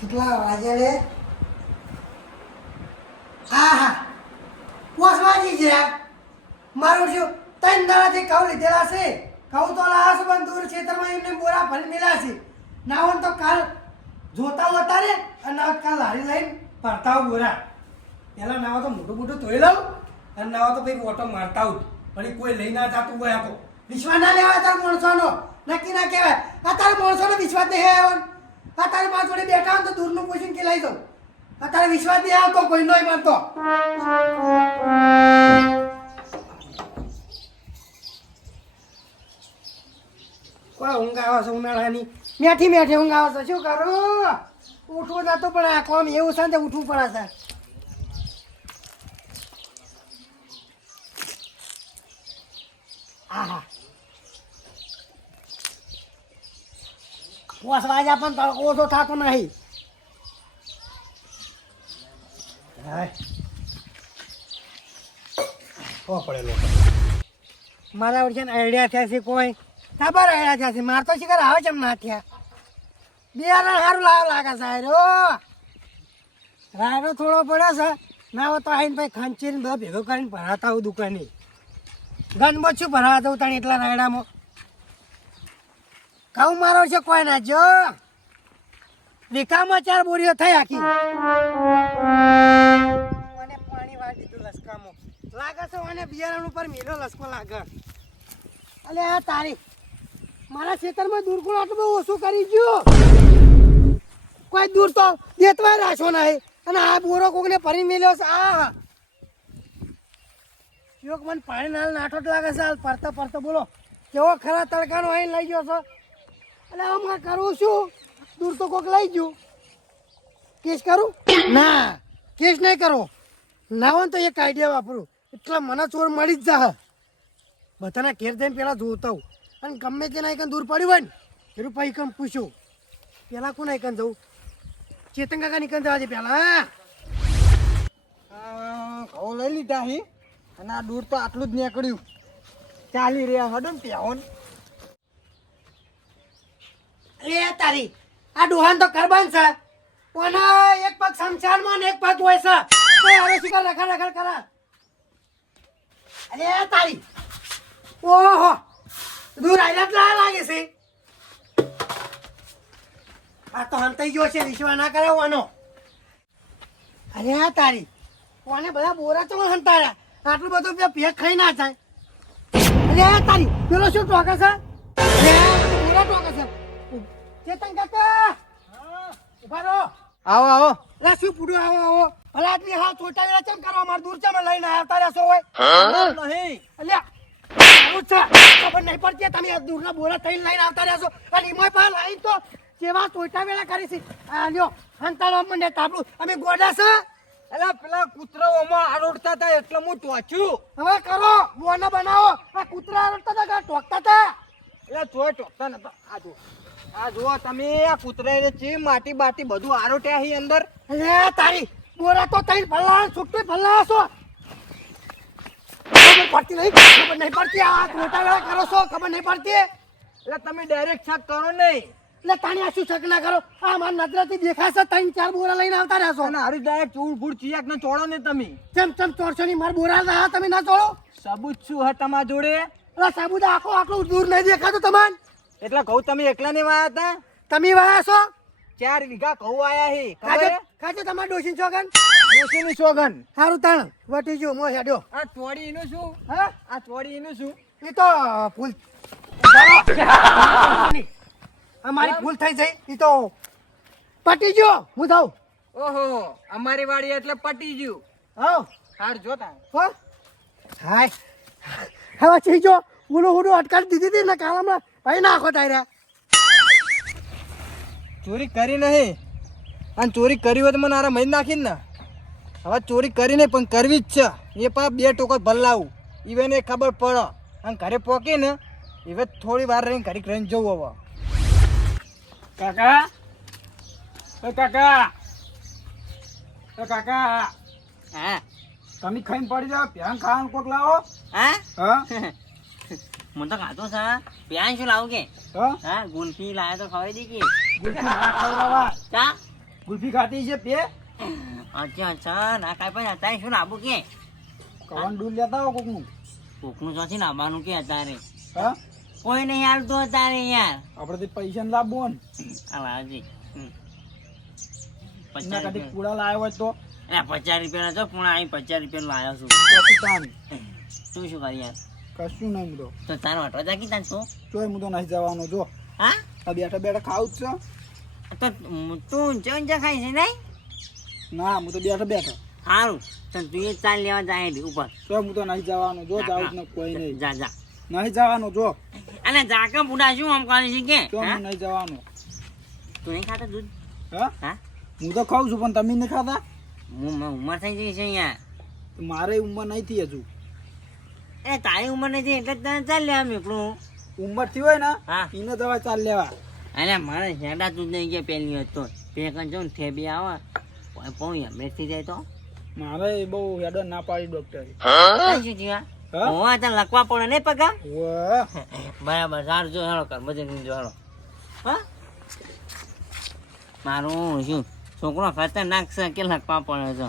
કેટલા વાગે રે? હા હા પોસવાજી છે. મારું શું ત્રણ દાડાથી ઘઉં લીધેલા છે. ઘઉં તો લાવ્યા છું પણ દૂર ખેતરમાં એમને બોરા ભરી મેલ્યા છે. ના હોય તો કાલ જોતા હોતા રે અને કાલ લારી લઈને ભરતા આવું બોરા. પહેલાં ના હોય તો મોટું મોટું ધોઈ લઉં અને ના હોય તો ભાઈ ઓટો મારતા આવું. પણ કોઈ લઈ ના જતું હોય આ તો વિશ્વાસ ના લેવાય તાર માણસોનો. નક્કી ના કહેવાય. આ તારા માણસોનો વિશ્વાસ નહીં આવ્યો. આ તારી મારા જોડે બેઠા હોય તો દૂરનું પૂછીને કે લઈ જાઉં. અત્યારે વિશ્વાસ નહીં આવતો કોઈનો માનતો. કોઈ ઊંઘ આવે છે ઉનાળાની મેઠી મેઠી ઊંઘ આવે છે. શું કરું? ઉઠવું જતું પણ આ કોમ એવું છે ને ઉઠવું પડે છે. આહા પોસ વાગ્યા પણ તડકો ઓછો થતો નહીં. પડેલો મારા વર્ષે આઈડિયા થયા છે. કોઈ ખબર આઈડિયા થયા છે. માર તો શિકાર આવે છે ના થયા. બિયારણ સારું લાગે છે. રાયડો થોડો પડે છે. ના હોય તો આવીને ભાઈ ખંચીને બધો ભેગો કરીને ભરાતા આવું દુકાને. ગનબો શું ભરાવા દઉં તને એટલા રાયડામાં. ઘઉં મારો છે કોઈ ના જો વિકામાં 4 બોરીઓ થઈ આખી. મને પાણી વાળી દીધું લસકામાં. લાગે છે મને બિયારણ ઉપર મેલો લસકો લાગે. અલે આ તારી મારા ખેતરમાં દૂરકુળ આટલું બહુ ઓછું કરી ગયો. કોઈ દૂર તો દેતવાય રાશો નહીં. અને આ બોરો કોકને ભરી મેલ્યો છે. આ યોગ મને પાણી નાલ નાઠોટ લાગે છે. હાલ પડતો પડતો બોલો કેવો ખરા તડકાનો અહીં લઈ ગયો છો. એટલે આમાં કરું શું? દૂર તો કોક લઈ ગયું. કેસ કરું? ના કેસ નહીં કરો. ના હોય તો એક આઈડિયા વાપરું એટલે મને ચોર મળી જ જા. બધાના ઘેર જઈને પેલા જોતા હોઉં અને ગમે તે નાયકન દૂર પડ્યું હોય ને એનું પૈકન પૂછ્યું પેલા કોણ નાયકન જવું? ચેતન કાકા નીકળ જવા દે પેલા. ઘઉં લઈ લીધા હી અને આ દૂર તો આટલું જ નીકળ્યું. ચાલી રહ્યા હડો ને ત્યાં એ તારી આ ડોહાન તો કરબાન છે. પણ એક પગ શમશાનમાં ને એક પગ હોય છે. હવે શિકાર રખા રખા કરા. અરે તારી ઓહો દૂર આયલા લાગે છે. આ તો હંતાઈ ગયો છે. વિશ્વાસ ના કરાવવાનો. અરે તારી કોને બધા બોરા તો હંતાડ્યા. આટલું બધું ભેગ ખાઈ ના જાય. અરે તારી પેલો શું ટોકે છે? બોરા ટોકે છે. ચેતન કાકા ઉભા રહો. આવો આવો. લા શું પૂડ્યું? આવો આવો. ભલે આટલી હા ચોટા વેળા ચમ કરવા માર દૂર ચમ લઈને આવતા રહેશો હોય નહીં અલ્યા ખબર નહીં પડતી. તમે દૂરના બોરા થઈને લઈને આવતા રહેશો અને ઈમોય પા લાઈન તો જેવા ચોટા વેળા કરી છે. આ લ્યો હંતાળો મને તાપડું અમે ગોડા છે. એટલે પેલા કૂતરાઓમાં આરોડતા હતા એટલે હું ટોચ્યું. હવે કરો બોના બનાવો. આ કૂતરા આરોડતા હતા કે ટોકતા હતા? એટલે ચોય ટોકતા નતા. આ જુઓ તમે આ કૂતરાએ ચી માટી બાટી બધું આરોટ્યા હી અંદર. અરે તારી બોરા તો તઈ ભલા છૂટે ભલા છો. ખબર પડતી નહીં. ખબર નહીં પડતી. આ ચોટા વેળા કરો છો ખબર નહીં પડતી. એટલે તમે ડાયરેક્ટ શાક કરો નહીં. એટલે તાણી આ શું શક ના કરો? આ માર નજરથી દેખાશે 3-4 બોરા લઈને આવતા રહેશો. અને હારી ડાયરેક્ટ ચૂડ ફૂડ ચિયાક ને ચોળો ને તમે. ચમ ચમ ચોરસો ની માર બોરા ના તમે ના ચોળો. સબૂત શું હે તમારા જોડે? એટલે સાબુદા આટલું દૂર નહીં દેખાતું તમને. એટલે ઘઉં તમે એકલા ને વાયા હતા? તમે વાયા છો? 4 વીઘા ઘઉં આયા હી. ખબર હે? ખાજો તમારે ડોશી છોગન. ડોશીની સોગન. સારું તાણ વટી ગયો મો હેડ્યો. આ ચોડી એનું શું? હા આ ચોડી એનું શું? એ તો ફૂલ અમારી ભૂલ થઈ જઈ. એ તો પટી ગયો. હું થાઉં. ઓહો અમારી વાડી એટલે પટી ગયું. હા હાર જોતા. હો હાય હવે ચી જો ઉડું ઉડું અટકાડી દીધી હતી ને કાળામાં ભાઈ નાખો તાર્યા. ચોરી કરી નહીં અને ચોરી કરી હોય તો મને આરા મહી નાખીને ને. હવે ચોરી કરી નહીં પણ કરવી જ છે. એ પા 2 ટોકો ભલાવું ઈવેને ખબર પડે અને ઘરે પોકી ને હવે થોડી વાર રહીને ઘડીક રહીને જવું. હવે કાકા કાકા કાકા હા તમે ખાઈને પડી જાઓ. પ્યાન ખાવાનું કોક લાવો. હા હા મને તો ખાતો છે. પ્યાન શું લાવું કે? હા હા ગુલ્ફી લાવે તો ખવાઈ દે કે. ગુલ્ફી ના ખવડાવા. ચા ગુલ્ફી ખાતી છે પે અચ્છા અચ્છા ના કાંઈ પણ અત્યારે શું લાવવું કે કવાનું દૂધ લેતા આવો કોકનું કોકનું ચોથી લાવવાનું કે અત્યારે હા કોઈ નહીં હાલતું અત્યારે યાર આપણે તો પૈસા ને લાવવો ને આ લાવજી એના 50 કાંઈ રૂપિયા પૂડા લાવ્યો હોય તો 50 રૂપિયા તો પણ અહીં 50 રૂપિયા લાવ્યો છું પછી તાન તું શું કરી યાર કશું નહીં હું તો તારો વાટવા જાગી તાન શું ચોય હું તો નહીં જવાનો જો હા આ બેઠા બેઠા ખાવું જ છે તો તું ઊંચા ઊંચા ખાઈ છે નહીં ના હું તો બેઠા બેઠા સારું તો તું એ ચાલ લેવા જાય છે ઉપર ચોય હું તો નહીં જવાનો જો જાવ જ ને કોઈ નહીં જા જા નહીં જવાનો જો અને જાકા બુડા શું આમ કરે છે કે ચોય હા? હું નહીં જવાનો તું નહીં ખાતો દૂધ હા હા હું તો ખાઉં છું પણ તમે નહીં ખાતા ઉંમર થઈ ગઈ છે અહીંયા તો મારે ઉંમર નહીં થઈ હજુ એ તારી ઉંમર નથી એટલે જ તને ચાલ લેવા મેકલું ઉંમર થી હોય ને હા એને દવા ચાલ લેવા અરે મારે હેડા તું નહીં ગયા પહેલી વાત તો પેકન જો ને ઠેબી આવે પૌયા બેસી જાય તો મારે બહુ હેડો ના પાડી ડોક્ટરે કઈ શું થયું હા? હોવા તો લખવા પડે નહીં પગા વાહ બરાબર સારું જો હેડો કર બધે જો હેડો હા મારું શું છોકરો ખતરનાક છે કે લખવા પડે છે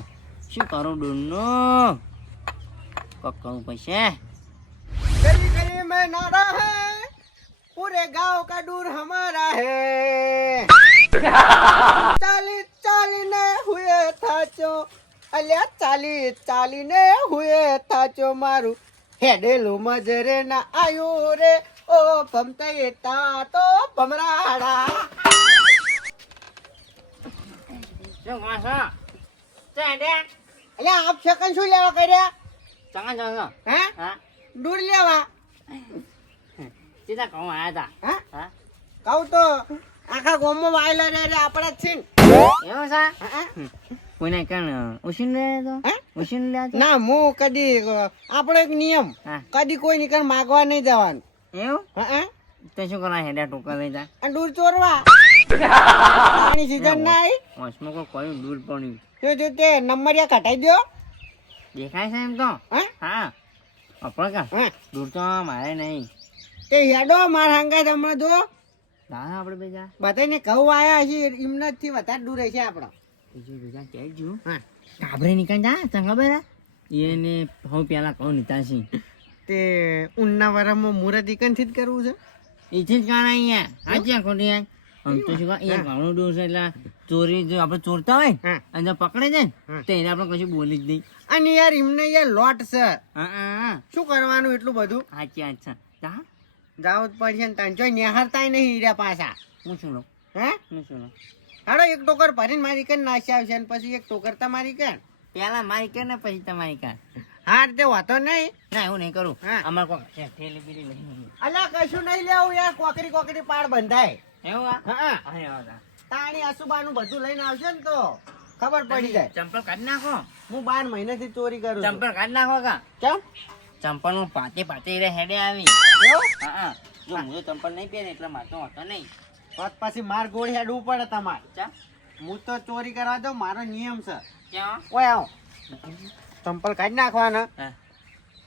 શું કરું ડૂનનો કોક કરવું પડશે गली गली में नारा है पूरे गांव का दूर हमारा है चाली चाली ने हुए थाचो अलिया चाली चाली ने हुए थाचो मारू हेडेलू मजरे ना आयु रे ओ भमते ता तो भमराड़ा શું કહો છો ચાલ દે अलिया आप सेकंड શું લેવા કર્યા ચાલ ચાલ હે હા દૂર લેવા સીધા કહું આવ્યા હતા હા હા કહું તો આખા ગામમાં વાયલા રે આપણા જ છે ને. એવું છે હા? કોઈને કણ ઉછીન લે તો હે? ઉછીન લે તો ના હું કદી આપણો એક નિયમ હા કદી કોઈ નીકળ માગવા નહીં જવાનું એવું હા તો શું કરા હેડા ટોકા લઈ જા અને દૂર ચોરવા પાણી સીઝન ના આવી હોશમાં કોઈ કયું દૂર પડ્યું જો તે નંબરિયા કટાઈ દો દેખાય છે એમ તો હે હા આપણે કા હા દૂર તો મારે નહીં તે હેડો માર હંગાત હમણાં જો ના આપણે બેજા બધાને ઘઉં આયા છે એમના થી વધારે દૂર છે આપણા બીજું બીજા કહે જો હા કાબરે નીકળ જા તને ખબર હે એને હું પેલા કહું નીતા છે તે ઉનના વરામાં મુહૂર્ત ઈકનથી જ કરવું છે એથી જ કારણ અહીંયા હાચ્યા ખોટી આમ તો શું કહે એ ઘણું દૂર છે એટલે ચોરી જો આપણે ચોરતા હોય હા. અને જો પકડે જાય હા. ને તો એને આપણે કશું બોલી જ નહીં અને યાર એમને યાર લોટ છે હા હા શું કરવાનું એટલું બધું હાચી અચ્છા જા જાવ જ પડશે ને તાન જોઈ નિહારતાય નહીં હીરા પાછા હું શું લો હે હું શું લો હાડો એક ટોકર ભરીને મારી કર નાસી આવશે ને પછી એક ટોકર તમારી કર પેલા મારી કે ને પછી તમારી કાર હા તે વાતો નહીં ના એવું નહીં કરું હા. અમારે કોઈ થેલી બીલી લઈ અલ્યા કશું નહીં લેવું યાર કોકરી કોકરી પાડ બંધાય એવું હા અરે વાહ તાણી આસુબાનું બધું લઈને આવશે ને તો ખબર પડી જાય ચંપલ કાઢી નાખો હું 12 મહિનાથી ચોરી કરું છું ચંપલ કાઢી નાખો કા કેમ ચંપલ નું પાતે પાતે રે હેડે આવી એવું? હા હા જો હું તો ચંપલ નહીં પહેરે એટલે મારતો હતો નહીં વાત પછી માર ગોળ હેડવું પડે તમારે ચા હું તો ચોરી કરવા દઉં મારો નિયમ છે ક્યાં ઓય આવો ચંપલ કાઢી નાખવાના હા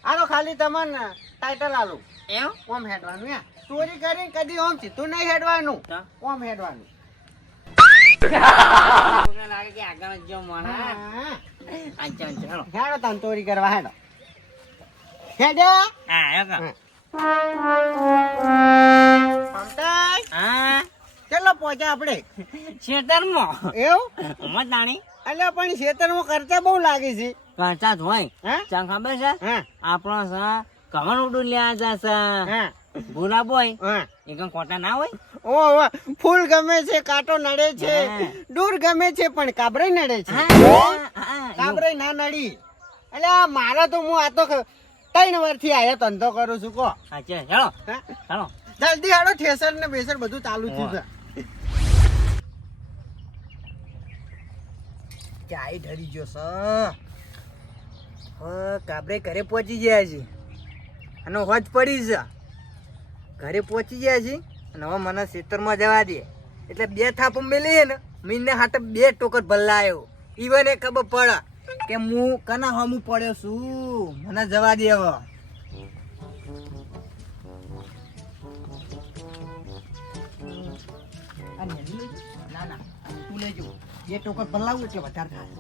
આ તો ખાલી તમને ટાઇટલ આલું એવું ઓમ હેડવાનું યા ચોરી કરીને કદી ઓમ સીધું નહીં હેડવાનું ચા ઓમ હેડવાનું તમને લાગે કે આગળ જ જો મોણા હા. અચ્છા અચ્છા હેલો હેડો તમે ચોરી કરવા હેડો હેડે હા આવ્યો કા મમતાઈ, હા કેટલો પહોંચ્યા આપણે ખેતરમાં એવું ઉમર તાણી અલ્યા પણ ખેતરમાં ખર્ચા બહુ લાગે છે કરતા જ હોય હે ચા ખબર છે હા આપણો છે કમર ઉડું લ્યા જશે હા ભૂરા બોય હા એ કઈ કોટા ના હોય ઓ ફૂલ ગમે છે કાંટો નડે છે હા. દૂર ગમે છે પણ કાબરે નડે છે હા કાબરે ના નડી એટલે મારા તો હું આ તો 3 વર્ષથી આયા ધંધો કરું છું કો અચ્છા હેલો હા? હેલો જલ્દી હાડો ઠેસર ને બેસર બધું ચાલુ થયું છે ક્યાંય ઢરી ગયો છે હવે કાબરે ઘરે પહોંચી ગયા છે અને હોજ પડી છે ઘરે પહોંચી ગયા છે અને હવે મને ખેતરમાં જવા દે એટલે 2 થાપ મેલી ને મીને હાથે 2 ટોકર ભલ્લાયો ઈવન એ ખબર પડે કે હું કના હમું પડ્યો છું મને જવા દે હવે ના ના તું લેજો બે ટોકર બદલાવું એટલે વધારે થાય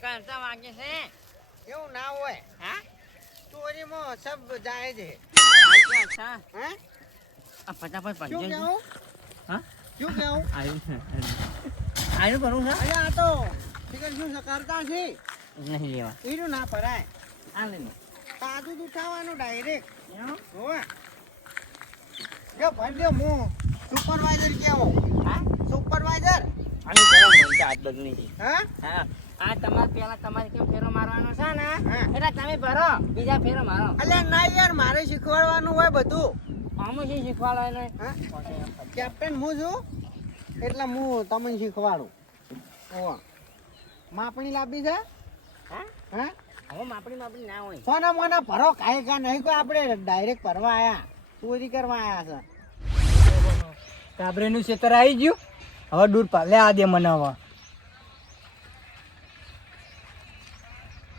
કરતા વાગે છે એવું ના હોય હા ચોરીમાં સબ જાય છે અચ્છા હે આ ફટાફટ શું પંજર કેવું હા શું કેવું આયુ કરું છે અરે આ તો ઠીક શું કરતા છે નહીં લેવા એનું ના ભરાય આ લઈ લે તાજું ઉઠાવવાનું ડાયરેક્ટ હોવે જો ભાઈ હું સુપરવાઇઝર કેવો હા સુપરવાઇઝર આનું કરો મને હાથ બગડી છે હા હા આ તમારે પેલા તમારે કેમ ફેરો મારવાનો છે ને હા. એટલે તમે ભરો બીજા ફેરો મારો અલ્યા ના યાર મારે શીખવાડવાનું હોય બધું આમાં શું શીખવાડો એને હા કેપ્ટન હું છું એટલે હું તમને શીખવાડું ઓહ માપણી લાવી છે હા હા હવે માપણી ના હોય સોના મોના ભરો કાંઈ કા નહીં કોઈ આપણે ડાયરેક્ટ ભરવા આયા ચોરી કરવા આયા છે કાબરેનું ખેતર આવી ગયું હવે દૂર પાલે આ દે મને હવે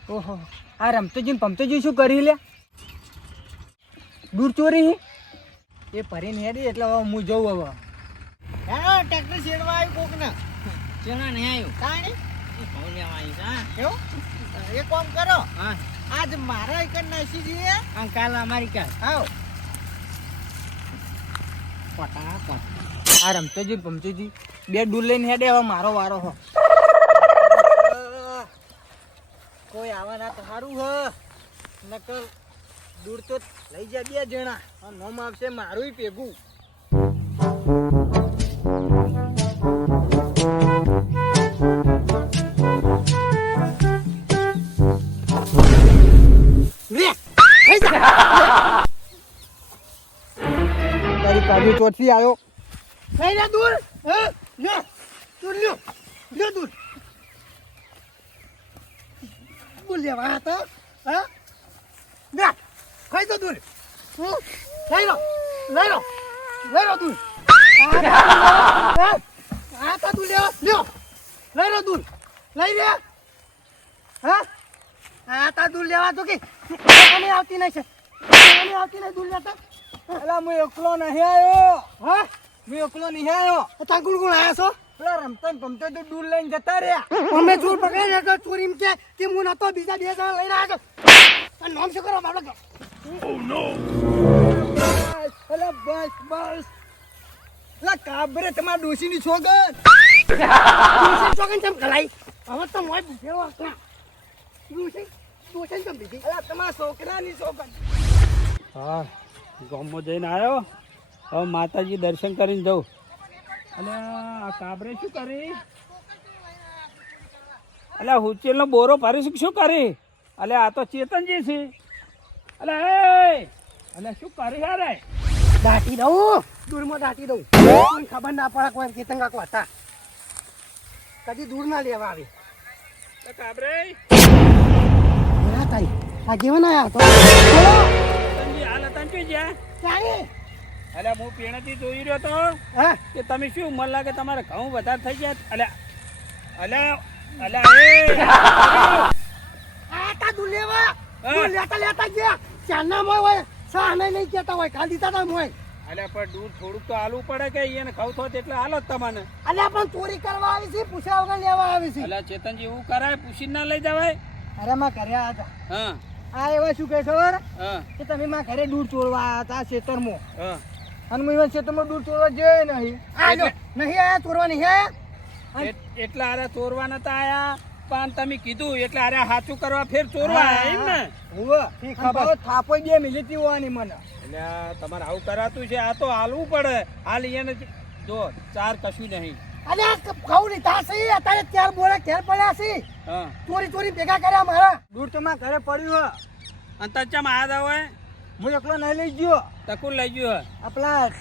ઓહો આ રમતોજી પમતોજી શું કરી લે દૂર ચોરી એ ભરીને હેડી એટલે હવે હું જઉં હવે હા ટ્રેક્ટર છેડવા આવ્યું કોક ને ચેના નહીં આવ્યું કાણી એ ભાવ લેવા આવ્યું છે હા એવું એક કામ કરો હા આજ મારા એક નાસી જઈએ આ કાલ અમારી કાલ આવ ફટાફટ આ રમતોજી પમતોજી બે દૂર લઈને હેડે હવે મારો વારો હો કોઈ આવે ના તો સારું હ નકર દૂર તો લઈ જાય બે જણા નોમ આવશે મારું ભેગું તારી કાઢી ચોથી આવ્યો લઈ લે દૂર હા લે દૂર લ્યો લ્યો દૂર દૂર લેવા હતા હા લે ખાઈ તો દૂર લઈ લો દૂર આ તા દૂર લેવા લ્યો લઈ લો દૂર લઈ લે હા આ તા દૂર લેવા તો કે મને આવતી નહીં છે મને આવતી નહીં દૂર લેતા અલા હું એકલો નહીં આવ્યો હા હું એકલો નહીં આવ્યો તા ગુણ ગુણ આયા છો પેલા રમતા પમતા તો દૂર લઈને જતા રહ્યા અમે ચોર પકડી તો ચોરી કે તે હું નતો બીજા બે જણા લઈને આવ્યો છો નામ શું કરો બાબા અલા બસ અલા કાબરે તમારા ડોશીની છોગન ચોકન ચમ કલાઈ હવે તો મોય ભેળો હતા દોષન ચમ દીધી અલા તમારા છોકરાની છોગન હા ગામમાં જઈને આવ્યો હવે માતાજી દર્શન કરીને જાઉં અને આ કાબરે શું કરી અલ્યા હુચેલનો બોરો ભરી શું કરી અલ્યા આ તો ચેતનજી છે અલ્યા એ અલ્યા શું કરી યાર દાટી દઉં દૂરમાં દાટી દઉં કોઈ ખબર ના પડે કોઈ કેતંગા કો હતા કદી દૂર ના લેવા આવી કાબરે ના તારી આ જીવન આયા તો ચેતનજી હાલ હતા ને જ્યાં ક્યારે અલ્યા હું પેણેથી જોઈ રહ્યો તો હા કે તમે શું મને લાગે તમારે ઘઉં વધારે થઈ ગયા અલ્યા અલ્યા અલ્યા આ તા દૂર લેવા દૂર લેતા ગયા ચાના મોય હોય સા નહીં કહેતા હોય કાલ દીધા તા મોય અલ્યા પણ દૂધ થોડુંક તો હાલવું પડે કે એને ઘઉં થોત એટલે હાલો જ તમને અલ્યા પણ ચોરી કરવા આવી છે પૂછ્યા વગર લેવા આવી છે અલ્યા ચેતનજી એવું કરાય પૂછીને ના લઈ જવાય અરે માં કર્યા હતા હા આ એવા શું કહે ખબર હા કે તમે માં ઘરે દૂર ચોરવા આવ્યા હતા ખેતરમાં હા અને હું ખેતરમાં દૂર ચોરવા જઈએ નહીં આ લો નહીં આયા ચોરવા નહીં આયા એટલા આરે ચોરવા નતા આયા પણ તમે કીધું એટલે આરે હાચું કરવા ફેર ચોરવા આયા એમ ને હુવા ઈ ખબર. થાપો બે મિલિતી હોવાની મને એટલે તમારે આવું કરાતું છે આ તો હાલવું પડે હાલ એને જો ચાર કશું નહીં અલ્યા ખાવું નહીં તાસી અત્યારે ચાર બોલે ઘેર પડ્યા છે હા ચોરી ભેગા કર્યા મારા દૂર તો માં ઘરે પડ્યું અંતર ચમ આયા હોય હું એકલો નહીં લઈ ગયો તકુલ લઈ ગયો આપલા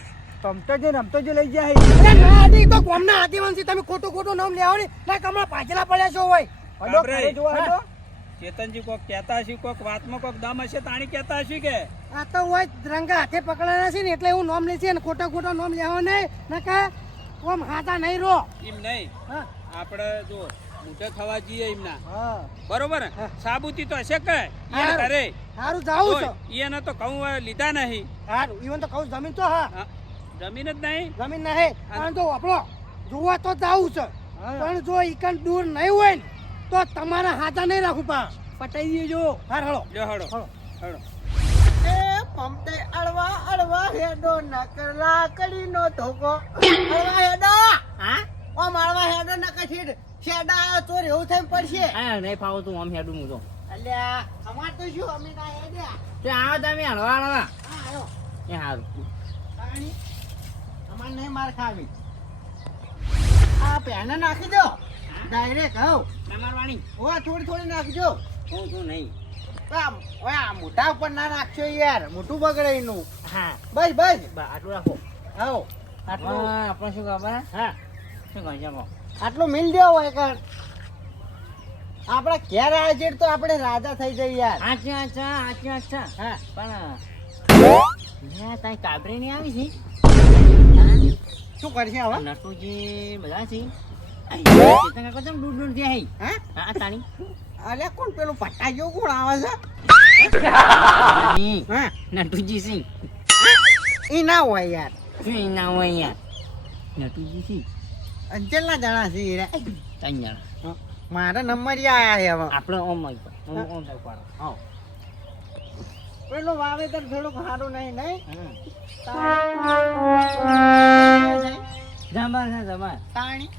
રમતો જે લઈ જાય અરે ના આદી તો કોમના આદિવાસી તમે ખોટું નામ લેવા ને ના કમળા પાછલા પડ્યા છો હોય અડો બાપરે. ઘરે જોવા અડો. ચેતનજી કોક કહેતા હશે કોક વાતમાં કોક દમ હશે તાણી કહેતા હશે કે આ તો હોય રંગા હાથે પકડાના છે ને એટલે એવું નામ લે છે ને ખોટા નામ લેવા નહીં નકા ઓમ હાથા નહીં રો એમ નહીં હા આપણે જો મોટા થવા જઈએ એમના હા બરોબર ને સાબુતી તો હશે કે હારું. કરે સારું જાવું છે એને તો ઘઉં લીધા નહીં સારું ઈવન તો કહું જમીન તો હા હા, જમીન જ નહીં જમીન નહીં અને જો આપણો જોવા તો જાવું છે હા. પણ જો ઈકન દૂર નહીં હોય ને તો તમારા હાથા નહીં રાખું પા પટાઈ દેજો હાર હળો લ્યો હળો હળો. હળો એ પમતે અડવા અડવા હેડો નકર લાકડીનો ધોકો અડવા હેડો હા ઓ મારવા હેડો નકર શેડા ચોર એવું થઈ પડશે આ નહીં ફાવો તું આમ હેડું હું તો અલ્યા અમાર તો શું અમે ના હેડ્યા તે આવો તમે હળવા હળવા હા આયો એ સારું પાણી અમાર નહીં માર ખાવી આ પેને નાખી દો ડાયરેક્ટ હવ તમાર વાણી ઓ થોડી થોડી નાખજો હું તું નહીં આ મોઢા ઉપર ના નાખશો યાર મોટું બગડે એનું હા બસ બસ બા આટલું રાખો આવો આટલું હા આપણે શું ખબર હા શું કહે છે કહો આટલું મિલ દેવો હોય કણ આપણે ઘેર આવે છે તો આપણે રાજા થઈ જઈએ યાર અચ્છા હા પણ તારી કાબરી નહીં આવી છે શું કરશે હવે નટુજી બધા છે ચેતન કાકા ચમ દૂર દૂર થી હા હા તાણી અરે કોણ પેલું પટ્ટા જેવું કોણ આવે નહીં, છે હા નટુજી સિંહ એ ના હોય યાર શું એ ના હોય યાર નટુજી સિંહ અંચલના જણા છે રે ત્રણ જણા મારા નંબર આયા છે હવે આપણે ઓમ ઓમ થાય પાડો આવો પેલું વાવેતર થોડુંક સારું નહીં નહીં જમા છે જમા તાણી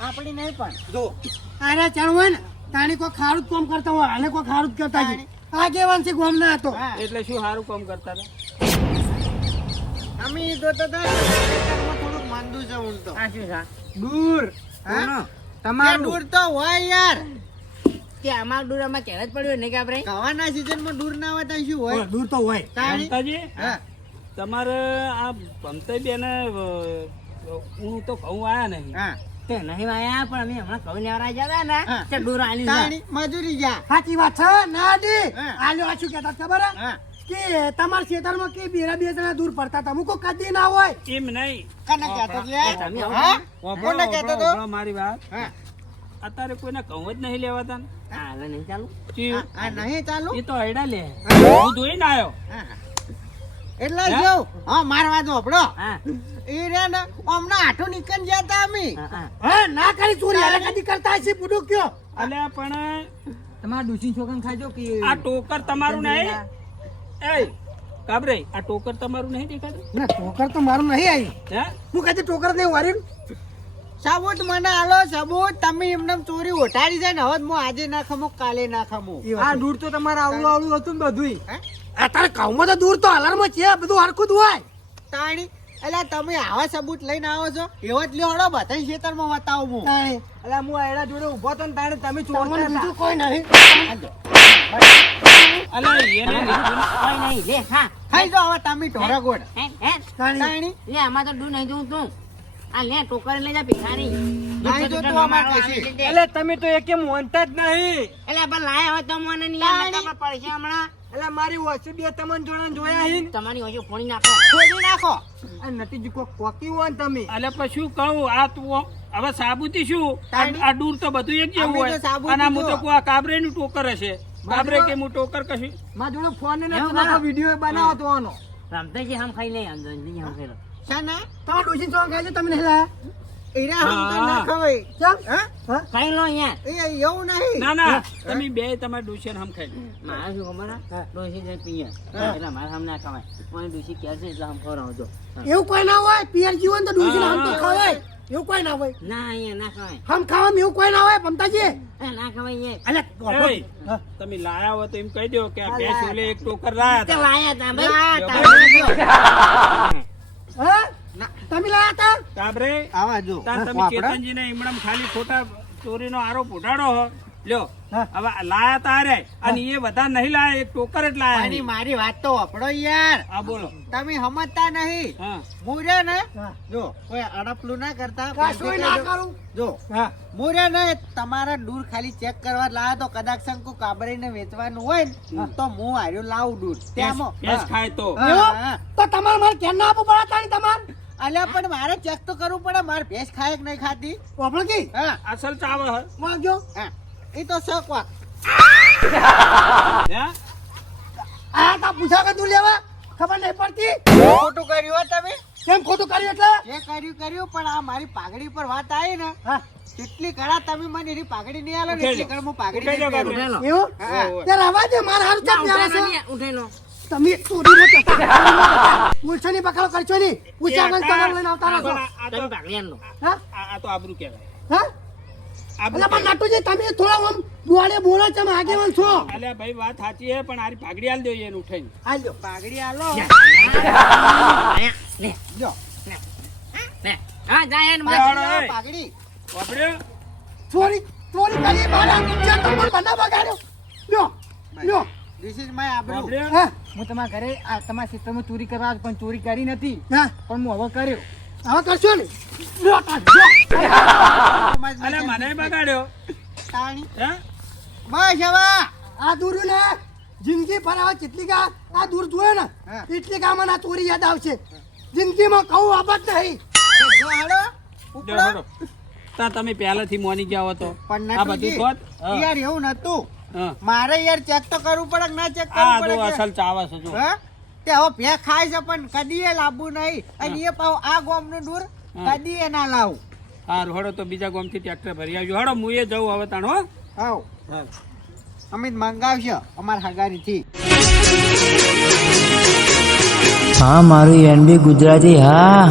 આપણી નહીં પણ જો અરે ચાલ હોય ને તાણી કોઈ ખારું જ કામ કરતા હોય અને કોઈ ખારું જ કરતા છે આગેવાન છે ગોમ ના હતો હા એટલે શું સારું કામ કરતા હતા અમે જોતો તો ખેતરમાં થોડુંક માંદું છે હું તો આ શું છે દૂર હા કોનો? તમારું દૂર તો હોય યાર તે અમાર ડુરામાં કેર જ પડ્યો ને કે આપણે ખાવાના સિઝનમાં દૂર ના હોય તો શું હોય દૂર તો હોય તાણી મમતાજી હા તમારે આ ભમતાઈ બેને હું તો ઘઉં આયા નહીં હા તે નહીં આયા પણ અમે હમણાં કહું લેવરા જતા ને હા. તે ડુર આલી છે. તાણી મજૂરી જા સાચી વાત છે ના દી હા. આલ્યો આ શું કહેતા ખબર હે? હા કે તમારા ખેતરમાં કે બેરા બે જણા દૂર પડતા હતા મુકો કદી ના હોય એમ નહીં કને કહેતો લે તમે આવો. હા વાપરો, કોને કહેતો તો વાપરો મારી વાત હા અત્યારે કોઈને ઘઉં જ નહીં લેવાતા ને. હા હવે નહીં ચાલુ ચી- આ નહીં ચાલુ એ તો હૈડા લે હા. હું જોઈને આવ્યો હા. એટલે જો હા મારવા દો આપણો હા એ રે ને હમણાં આઠો નીકળ ગયા તા અમે હા હા હા ના કરી ચોરી હાલે કદી કરતા હશે બુડું કયો અલ્યા પણ તમારા ડુસી છોકરાને ખાજો કે આ ટોકર તમારું નહીં એ કાબરે આ ટોકર તમારું નહીં દેખાતું ના ટોકર તો મારું નહીં આવી હે હું કદી ટોકર નહીં વાર્યું સાબુત મને આલો સાબુત તમે એમને ચોરી ઉઠાડી જાય ને હવે હું આજે ના ખમો કાલે ના ખમો આ દૂર તો તમારે આવડું આવડું હતું ને બધું અત્યારે ઘઉંમાં તો દૂર તો અલાર્મ છે બધું હરખું જ હોય તાણી એટલે તમે આવા સબૂત લઈને આવો છો એવો જ લ્યો હળો બધા ખેતરમાં બતાવું હું તાણે એટલે હું આયડા જોડે ઉભો તો ને તાણે તમે તમને બીજું કોઈ નહીં અલ્યા એને લીધું કોઈ નહીં લે હા ખાઈ જાઓ હવે તમે ઢોરા ગોળ હે હે તાણે તાણી લે આમાં તો ડૂ નહીં જોઉં તું આ લે ટોકર લઈ જા ભિખારી નહીં જો તું અમાર કશી. એટલે તમે તો એકે મોનતા જ નહીં પણ લાયા હોય તો મને નહીં યાર નકા પર પડશે હમણાં એટલે મારી વસ્તુ બે તમને જોડે જોયા હી તમારી હજુ ફોડી નાખો ખોદી નાખો આ નટીજી કોક કોકી હોય ને તમે અલ્યા પણ શું કહું આ તું હવે સાબુતી શું તાણી. આ દૂર તો બધું એક જેવું અમે તો હોય સાબુતી અને હું તો જો. કહું આ કાબરે નું ટોકર હશે કાબરે કે હું ટોકર કશું મારા જોડે ફોન ને એવું નાખો કરો. વિડિયો બનાવો તો આનો રમતે જે હમ ખાઈ લે અંદર નહીં હમ ખાઈ લો શાના તમારા ડોશી ચોક ખાય છે તમે નહીં લાયા એરા હમ તો હા. ના ખવાય કેમ હા હા ખાઈ લો અહીંયા એ એવું નહીં ના ના તમે બે તમારે ડોશિયન હમ ખાઈ લો. મારે શું ખબર હે? ડોશી જઈને પીએ એટલે મારે હમ ના ખવાય પણ ડોશી ક્યારે છે એટલે હમ ખવડાવજો એવું કોઈ ના હોય પિયર જીવન તો ડોશી હમ તો ખવાય એવું કોઈ ના હોય ના અહીંયા ના ખવાય હમ ખાવામાં એવું કોઈ ના હોય પમતાજી ના ખવાય એ અલે એ, તમે લાયા હો તો એમ કહી દો કે આ બે છોલે એક ટોકર લાયા તે હતા લાયા તા ના, ભાઈ તારે હા તમે લાયા હતા કાબરે આવા જો તાર તમે કેતનજી ને ઈમડમ ખાલી ખોટા ચોરીનો આરોપ ઉઠાડો હો લ્યો હવે લાયા તારે અને એ બધા નહીં લાયા એક ટોકર જ લાયા આની છે. મારી વાત તો વાપરો યાર હા બોલો તમે સમજતા નહીં હા મુરે ને હા. જો કોઈ અડપલું ના કરતા કશું ના કરું જો હા મુરે ને તમારા દૂર ખાલી ચેક કરવા લાયા તો કદાચ શંકુ કાબરીને વેચવાનું હોય ને તો હું હાર્યું લાવું દૂર ભેંસ ખાય તો હા, એવું? હા. તો તમારે મારે કેમ ના આપવું પડે તાણી તમારે અલ્યા પણ મારે ચેક તો કરવું પડે મારે ભેંસ ખાય કે નહીં ખાતી આપણે કી હા અસલ ચાવ હ વાગજો હા એ તો શોખ વા હે? આ તા પૂછા કે તું લેવા ખબર નહીં પડતી ખોટું કર્યું હો તમે કેમ ખોટું કર્યું એટલે જે કર્યું પણ આ મારી પાઘડી પર વાત આવી ને હા કેટલી કરા તમે મને એની પાઘડી નહીં આલો ને ઉઠાઈ એટલી લો. કર હું પાઘડી ઉઠાઈ લો, નહીં પહેરું. ઉઠાઈ લો. એવું હા. ત્યારે આવા દે મારા હારું ચા પ્યારા છે ઉઠાઈ લો તમે ચોરીનો ચસ્તા પૂછો ની પકડો કરશો ની પૂછા આગળ તમારે લઈને આવતા રહો છો. પણ આ તો તમે ભાગલી આલો. હા આ તો આબરૂ કહેવાય હા આબરૂ એટલે પણ નાટુજી તમે થોડા આમ દુઆડે બોલો છો તમે આગેવાન છો અલ્યા ભાઈ વાત સાચી હે પણ આરી પાઘડી આલ દેજો એને ઉઠાઈને આલ્યો પાઘડી આલો આયા, લે, જો લે. હા, જાય એને માર. હાલો, આ એ. પાઘડી વાપર્યો? ચોરી ચોરી કરી મારા જે તમને બનાવવા ગાડ્યો લ્યો લ્યો ધીસ ઇઝ માય આબરૂ વાપર્યો? હા હું તમારા ઘરે આ તમારા ક્ષેત્રમાં ચોરી કરવા આવ્યો, પણ ચોરી કરી નથી હા પણ હું હવે કર્યો. હવે કરશો ને લ્યો તાન, લ્યો. અલ્યા મને બગાડ્યો તાણી હે બસ હવે આ દૂર ને જિંદગી ફરાવે કેટલી કા આ દૂર જોયે ને હા. એટલી કા મને આ ચોરી યાદ આવશે જિંદગીમાં કહું આબાદ નહીં જો હાલો જો ઉપડો હળો. તા તમે પહેલાથી મોની ગયા હો તો પણ આ બધું નટુજી, ખોટ હા. યાર એવું નતું હા. મારે યાર ચેક તો કરવું પડે કે ના ચેક આ કરવું તો પડે કે? અસલ ચાવા છે જો હા? તે હવે ભે ખાય છે પણ કદી એ લાવવું નહીં અને એ પાવ આ ગોમનું દૂર હા. કદી એ ના લાવું હારું હળો તો બીજા ગામથી ટ્રેક્ટર ભરી આવજો હળો હું એ જઉં હવે તાણ હો હાવ અમિત મંગાવશે અમાર હગારીથી હા મારું એનબી ગુજરાતી હા